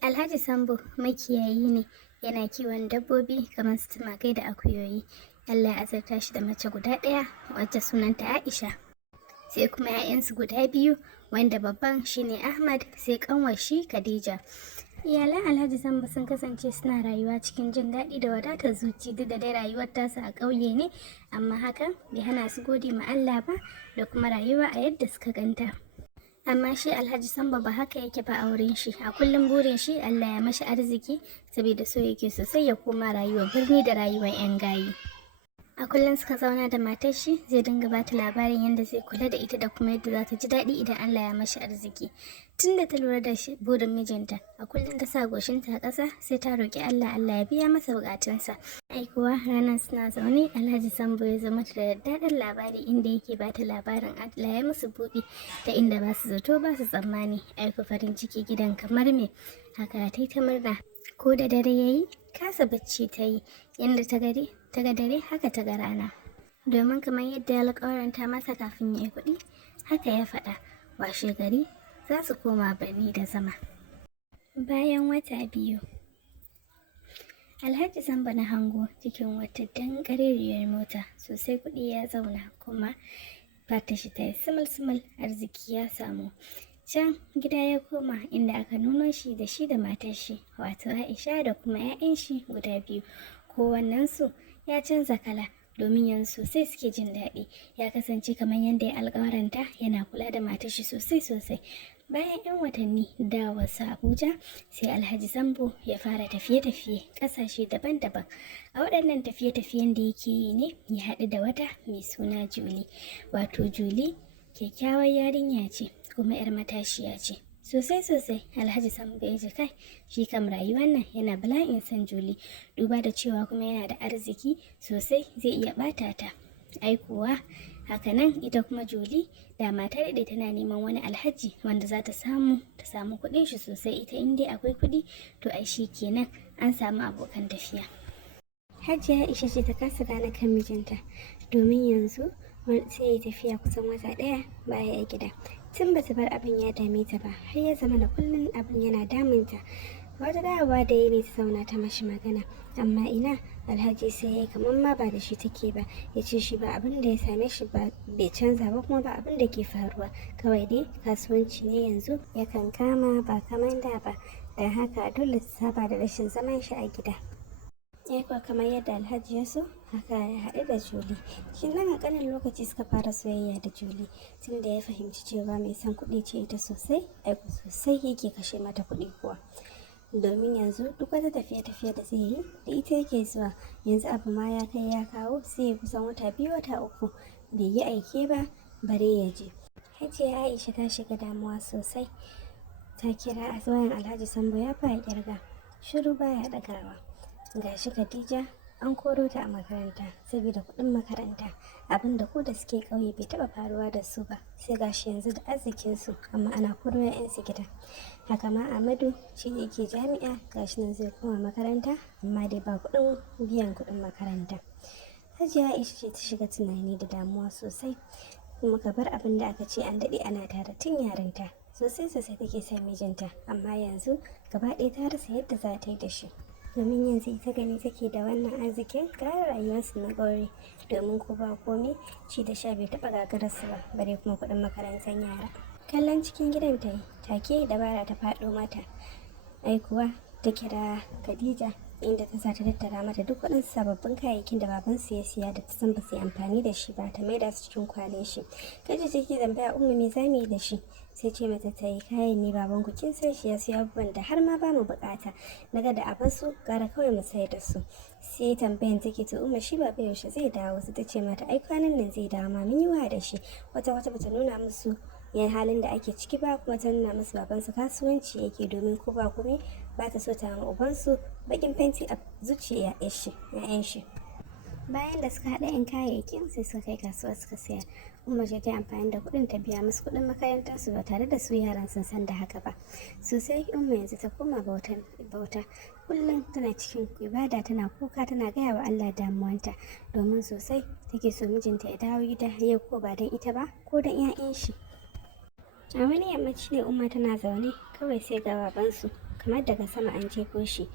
Alhaji Sambo makiyayi ne, yana kiwon dabbobi kamar su tumakai da akuyoyi. Allah ya azurta shi da mace guda ɗaya wacce sunanta Aisha. Sai kuma 'ya'yansu guda biyu wanda babban shine Ahmad sai kanwar shi Khadija. Iyalan Alhaji Sambo sun kasance suna rayuwa cikin jin daɗi da wadatar zuci duk da dai rayuwar tasu a ƙauye ne, amma hakan bai hana su gode ma Allah ba da kuma rayuwa a yadda suka ganta. Amma shi Alhaji Sambo ba haka yake ba a wurin shi, a kullum burin shi Allah ya mashi arziki saboda so yake sosai ya koma rayuwar birni da rayuwar 'yan gayi. A kullum suka zauna da matar shi zai dinga bata labarin yadda zai kula da ita da kuma yadda za ta ji daɗi idan Allah ya mashi arziki. Tun da ta lura da burin mijinta, a kullum ta sa goshinta a ƙasa sai ta roƙi Allah ya biya masa buƙatunsa. Ai kuwa ranar suna zaune Alhaji Sambo ya zama da daddaɗin labari inda yake bata labarin Allah ya musu buɗi ta inda ba su zato ba su tsammani. Ai ku farin ciki gidan kamar me, haka ta yi ta murna. Ko da dare ya yi kasa bacci ta yi, yadda ta ga dare haka ta ga rana. Domin kamar yadda ya alƙawaranta masa kafin ya yi kuɗi, haka ya faɗa washe gari za su koma birni da zama. Bayan wata biyu, Alhaji Sambo na hango cikin wata danƙarerriyar mota sosai kuɗi ya zauna kuma fata shi ta yi sumul-sumul, arziki ya samu. Can gida ya koma inda aka nuno shi da matar shi wato Aisha da kuma 'ya'yan shi guda biyu. Kowannensu ya canza kala domin yanzu sosai suke jin daɗi. Ya kasance kamar yadda ya alƙawaranta yana kula da matar shi sosai. Bayan 'yan watanni dawowarsa Abuja sai Alhaji Sambo ya fara tafiye-tafiye ƙasashe daban-daban. A waɗannan tafiye-tafiyen da yake yi ne ya haɗu da wata mai suna Juli. Wato Juli kyakkyawar yarinya ce kuma 'yar matashiya ce. Sosai Alhaji Sambo ya ji kai shi kam rayuwar nan yana bala'in son Juli, duba da cewa kuma yana da arziki sosai zai iya ɓata ta. Ai kuwa hakanan ita kuma Juli da mata daɗe tana neman wani alhaji wanda za ta samu kuɗin shi sosai. Ita in dai akwai kuɗi to ai shi kenan an samu abokan tafiya. Hajiya Aisha ce ta kasa gane kan mijinta domin yanzu sai ya tafiya kusan wata ɗaya baya a gida. Tun bata bar abin ya dame ta ba har ya zama da kullum abin yana damunta. Wata dawowa da ya ne ta zauna ta mashi magana, amma ina Alhaji sai ya kamar ma ba da shi take ba, ya ce shi ba abin da ya same shi ba bai canza ba kuma ba abin da ke faruwa, kawai dai kasuwanci ne yanzu yakan kama ba kamar da ba, don haka dole ta saba da rashin zaman shi a gida. Ya kuwa kamar yadda Alhaji ya so haka ya haɗu da Juli. Shin nan a ƙanin lokaci suka fara soyayya da Juli, tunda ya fahimci cewa mai son kuɗi ce ita sosai, aiko sosai yake kashe mata kuɗi kuwa. Domin yanzu duk wata tafiye-tafiye da zai yi da ita yake zuwa. Yanzu abu ma ya kai ya kawo sai ya kusan wata 2 wata 3 bai yi aike ba bare ya je. Hajiya Aisha ta shiga damuwa sosai, ta kira a wayan Alhaji Sambo ya fara kirga shiru baya ɗagawa. Gashi Khadija an koro ta a makaranta saboda kuɗin makaranta, abinda ko da suke ƙauye bai taɓa faruwa da su ba, sai gashi yanzu da arzikinsu amma ana koro 'ya'yansu gida. Haka ma Amadu shi ne yake jami'a, gashi nan zai koma makaranta amma dai ba kuɗin biyan kuɗin makaranta. Hajiya Aisha ce ta shiga tunani da damuwa sosai, kuma ka bar abin da aka ce an daɗe ana tare tun yarinta. Sosai take son mijinta, amma yanzu gaba ɗaya ta rasa yadda za ta yi da shi. Domin yanzu ita gani take da wannan arzikin gara rayuwarsu na ƙauye, domin ko ba komai ci da sha bai taɓa gagararsu ba, bare kuma kuɗin makarantar yara. Kallon cikin gidan ta yi take dabara ta faɗo mata. Ai kuwa ta kira Khadija inda ta sa ta tattara mata duk waɗansu sababbin kayayyakin da babansu ya siya da ta san ba su yi amfani da shi ba, ta maida su cikin kwalin shi. Khadija take tambaya Umma me za mu yi da shi, sai ce mata ta yi kayan ne babanku kin san shi ya siya abubuwan da har ma ba mu bukata, naga da abin su gara kawai mu sayar da su. Sai tambayan take to Umma shi baba yaushe zai dawo, sai ta ce mata ai kwanan nan zai dawo ma mun yi waya da shi. Wata bata nuna musu yan halin da ake ciki ba, kuma ta nuna musu babansu kasuwanci yake, domin ko ba komai ba ta so ta ma ubansu bakin fenti a zuciya ya'yan shi. Bayan da suka haɗa 'yan kayayyakin sai suka kai kasuwa suka sayar. Umma ce ta yi amfani da kuɗin ta biya musu kuɗin makarantar su ba tare da su yaran sun san da haka ba. Sosai Umma yanzu ta koma bauta, kullum tana cikin ibada, tana kuka, tana gaya wa Allah damuwanta, domin sosai take so mijinta ya dawo gida yau, ko ba don ita ba ko don 'ya'yan shi. A wani yammaci ne Umma tana zaune kawai sai ga babansu kamar daga sama an jefo shi.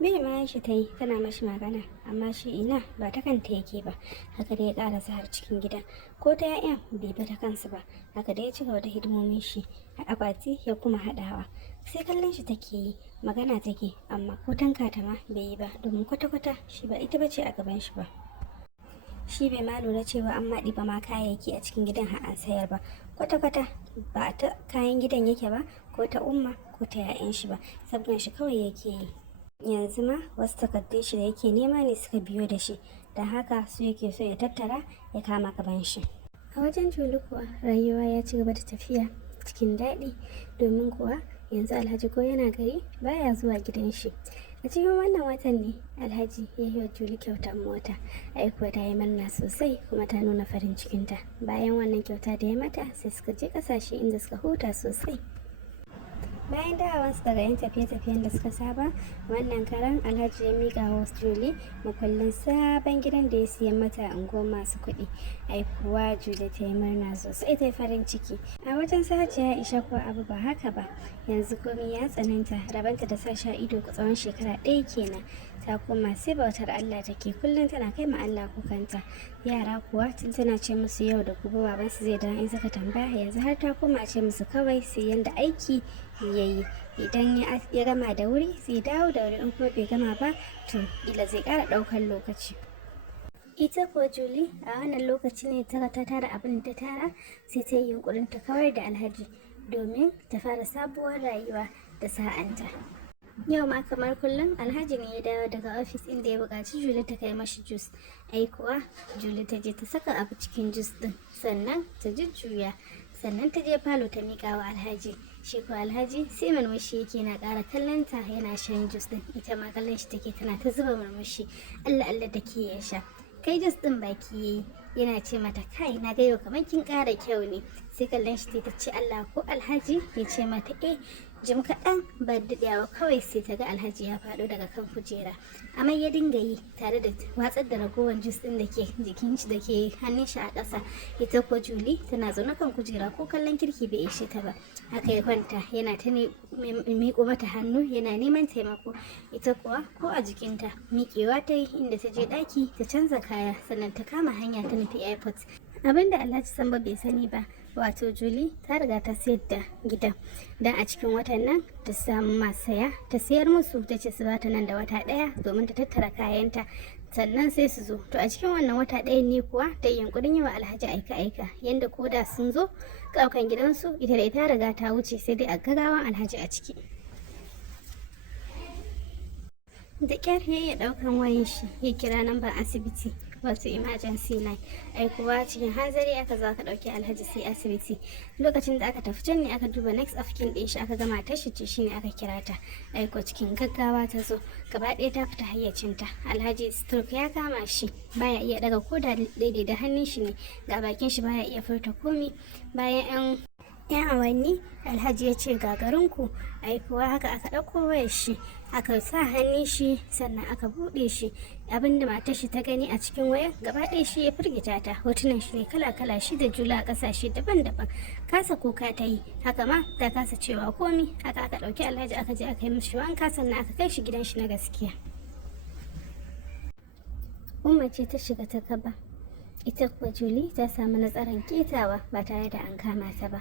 Bai ma shi ta yi tana mashi magana, amma shi ina ba ta kanta yake ba. Haka dai ya ƙarasa har cikin gidan, ko ta 'ya'yan bai bi ta kansu ba. Haka dai ya ci gaba da hidimomin shi a akwati ya kuma haɗawa. Sai kallon shi take yi, magana take, amma ko tanka ta ma bai yi ba, domin kwata-kwata shi ba ita bace a gaban shi ba. Shi bai ma lura cewa an maɗi ba ma kayayyaki a cikin gidan har an sayar ba. Kwata-kwata ba ta kayan gidan yake ba, ko ta umma ko ta 'ya'yan shi ba, sabgan shi kawai yake yi. Yanzu ma wasu takardun shi da yake nema ne suka biyo da shi, don haka su yake so ya tattara ya kama gaban shi. A wajen Juli kuwa rayuwa ya ci gaba da tafiya cikin daɗi, domin kuwa yanzu Alhaji ko yana gari baya zuwa gidan shi. A cikin wannan watan ne Alhaji ya yi wa Juli kyautar mota. Ai kuwa ta yi murna sosai kuma ta nuna farin cikinta. Bayan wannan kyauta da ya mata sai suka je ƙasashe inda suka huta sosai. Bayan dawowarsu daga yan tafiye-tafiyen da suka saba, wannan karan Alhaji ya miƙa wa Juli makullin sabon gidan da ya siya mata a unguwar masu kuɗi. Ai kuwa Juli ta yi murna sosai, ta yi farin ciki. A wajen Hajiya Aisha ko abu ba haka ba, yanzu komai ya tsananta, rabanta da sa sha ido tsawon shekara ɗaya kenan. Ta koma sai bautar Allah take, kullum tana kai ma Allah kukanta. Yara kuwa tun tana ce musu yau da gobe babansu zai dawo in suka tambaya, yanzu har ta koma ce musu kawai sai yanda aiki yayi. Idan ya gama da wuri zai dawo da wuri, in kuma bai gama ba to ila zai ƙara ɗaukar lokaci. Ita kuwa Juli a wannan lokaci ne ta tara abin da ta tara, sai ta yi yunƙurin ta kawar da Alhaji domin ta fara sabuwar rayuwa da sa'anta. Yau ma kamar kullum Alhaji ne ya dawo daga ofis inda ya buƙaci Juli ta kai mashi jus. Ai kuwa Juli ta je ta saka abu cikin jus ɗin, sannan ta jujjuya, sannan ta je falo ta miƙa wa Alhaji. Shi ko Alhaji sai murmushi yake na ƙara kallon ta yana shan jus ɗin, ita ma kallon shi take tana ta zuba murmushi. Allah Allah take ya sha. Kai jus ɗin baki yayi, yana ce mata kai na ga yau kamar kin ƙara kyau ne. Sai kallon shi ta ce Allah ko Alhaji, ya ce mata jim kaɗan ba daɗewa kawai sai ta ga Alhaji ya faɗo daga kan kujera. Amai ya dinga yi tare da watsar da ragowar jus ɗin da ke jikin shi da ke hannun shi a ƙasa. Ita ko Juli tana zaune kan kujera ko kallon kirki bai ishe ta ba. Haka ya kwanta yana ta miƙo mata hannu yana neman taimako. Ita kuwa ko a jikinta miƙewa ta yi inda ta je ɗaki ta canza kaya, sannan ta kama hanya ta nufi airport. Abinda Alhaji Sambo bai sani ba, wato Juli ta riga ta sayar da gidan, dan a cikin watan nan ta samu masu saya ta sayar musu, ta ce su bata nan da wata ɗaya domin ta tattara kayanta sannan sai su zo. To a cikin wannan wata ɗaya ne kuwa ta yi yunkurin yi wa Alhaji aika-aika, yanda koda sun zo ƙaukan gidansu ita da ita riga ta wuce, sai dai a gagawan Alhaji a ciki. Da ƙyar ya iya ɗaukan wayan shi ya kira lambar asibiti, wato emergency line. Ai kuwa cikin hanzari aka zo aka ɗauki Alhaji sai asibiti. Lokacin da aka tafi can ne aka duba next of kin ɗin shi, aka gama tashi ce shine aka kira ta. Ai kuwa cikin gaggawa ta zo, gaba ɗaya ta fita hayyacinta. Alhaji stroke ya kama shi, baya iya daga koda daidai da hannun shi ne, ga bakin shi baya iya furta komi. Bayan 'yan awanni Alhaji ya ce gagarinku. Ai kuwa haka aka ɗauko wayar shi aka sa hannun shi, sannan aka buɗe shi. Abinda matar shi ta gani a cikin wayar gaba ɗaya shi ya firgita ta. Hotunan shi ne kala-kala, shi da Jula a ƙasashe daban-daban. Kasa kuka ta yi, haka ma ta kasa cewa komi. Haka aka ɗauki Alhaji aka je aka yi mishi wanka, sannan aka kai shi gidan shi na gaskiya. Umma ce ta shiga ta gaba, ita kuwa Juli ta samu nasarar ketawa ba tare da an kama ta ba.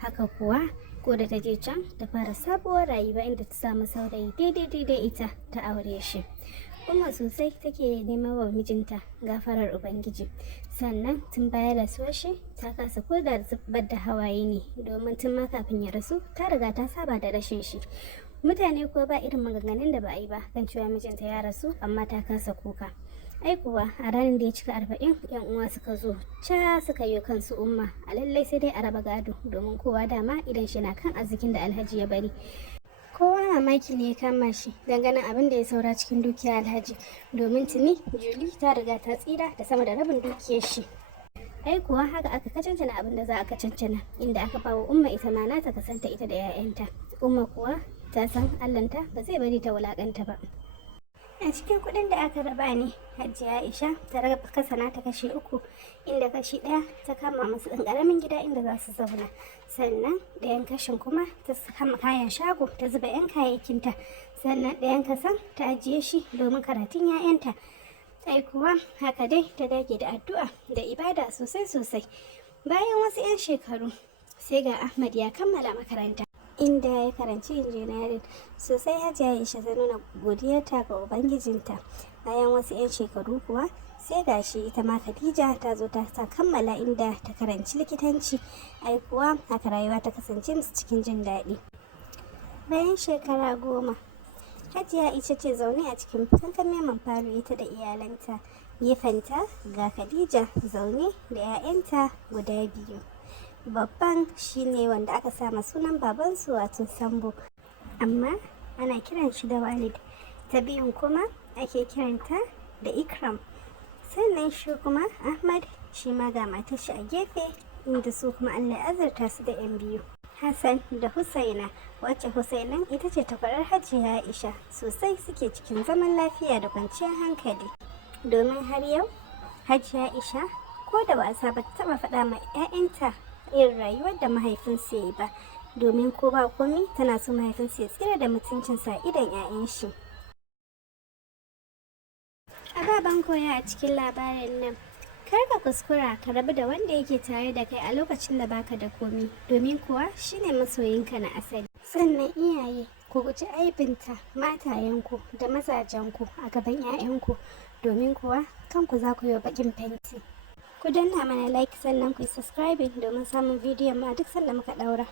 Haka kuwa ko da ta je can ta fara sabuwar rayuwa inda ta samu saurayi daidai ita ta aure shi. Umma sosai take neman wa mijinta gafarar Ubangiji, sannan tun baya rasuwar shi ta kasa ko da zubar da hawaye ne, domin tun ma kafin ya rasu ta riga ta saba da rashin shi. Mutane ko ba irin maganganun da ba a yi ba kan cewa mijinta ya rasu, amma ta kasa kuka. Ai kuwa a ranar da ya cika 40 'yan uwa suka zo suka yi kansu Umma a lallai sai dai a raba gado, domin kowa dama idan shi na kan arzikin da Alhaji ya bari. Kowa mamaki ne ya kama shi ganin abin da ya saura cikin dukiyar Alhaji, domin tuni Juli ta riga ta tsira da sama da rabin dukiyar shi. Ai kuwa haka aka kacancana abin da za a kacancana, inda aka bawa Umma ita ma nata kasanta ita da 'ya'yanta. Umma kuwa ta san Allahnta ba zai bari ta wulakanta ba. A cikin kuɗin da aka raba ne Hajiya Aisha ta raba kasana ta kashi 3, inda kashi 1 ta kama musu ɗan ƙaramin gida inda za su zauna, sannan ɗayan kashin kuma ta kama kayan shago ta zuba 'yan kayayyakinta, sannan ɗayan kasan ta ajiye shi domin karatun 'ya'yanta. Ai kuwa haka dai ta dage da addu'a da ibada sosai. Bayan wasu 'yan shekaru sai ga Ahmad ya kammala makaranta, inda ya karanci injiniyarin. Sosai Hajiya Aisha ta nuna godiyarta ga Ubangijinta. Bayan wasu 'yan shekaru kuwa sai gashi ita ma Khadija ta zo ta kammala, inda ta karanci likitanci. Ai kuwa haka rayuwa ta kasance musu cikin jin daɗi. Bayan shekara 10 Hajiya Aisha ce zaune a cikin kankanin falo ita da iyalanta. Gefenta ga Khadija zaune da 'ya'yanta guda 2. Babban shine wanda aka sama sunan babansu wato Sambo, amma ana kiran shi da Walid. Ta biyun kuma ake kiranta da Ikram. Sannan shi kuma Ahmad, shi ma ga matar shi a gefe, inda su kuma Allah ya azurta su da 'yan biyu, Hassan da Husaina, wacce Husainan ita ce takwarar Hajiya Aisha. Sosai suke cikin zaman lafiya da kwanciyar hankali, domin har yau Hajiya Aisha ko da wasa ba ta taɓa faɗa ma 'ya'yanta irin rayuwar da mahaifinsu ya yi ba, domin ko ba komi tana so mahaifinsu ya tsira da mutuncinsa idan 'ya'yan shi. Ababen koya a cikin labarin nan: kar ka kuskura ka rabu da wanda yake tare da kai a lokacin da baka da komi, domin kuwa shine masoyinka na asali. Sannan iyaye, ku guji aibinta matayenku da mazajenku a gaban 'ya'yanku, domin kuwa kanku za ku yi baƙin fenti. Ku danna mana like sannan ku yi subscribing domin samun bidiyon ma duk sanda muka ɗaura.